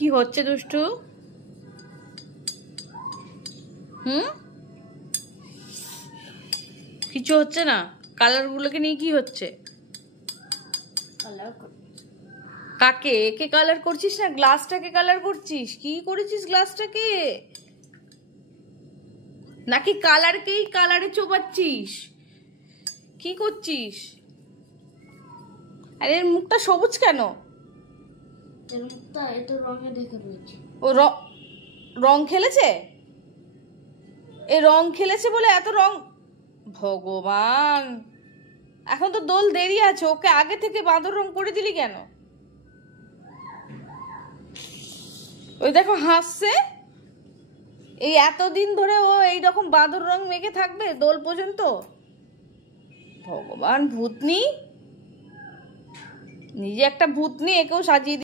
কি হচ্ছে দুষ্টু? কিছু হচ্ছে না? কালার গুলোকে নিয়ে কি হচ্ছে? কাকে? একে কালার করছিস না গ্লাসটাকে কালার করছিস? কি করেছিস গ্লাসটাকে? নাকি কালারকেই কালারে চোবাচ্ছিস? কি করছিস? আরে এর মুখটা সবুজ কেন? এর মুখটা এটা রঙে ঢেকে রয়েছে। ও রং খেলেছে? এই রং খেলেছে বলে এত রং। ভগবান, এখন তো দোল দেরি আছে, ওকে আগে থেকে বাঁদর রং করে দিলি কেন? ওই দেখো হাসছে। এই এতদিন ধরে ও এইরকম বাঁদর রং মেখে থাকবে দোল পর্যন্ত? ভগবান, ভূতনি, নিজে একটা ভূতনি, একেও সাজিয়ে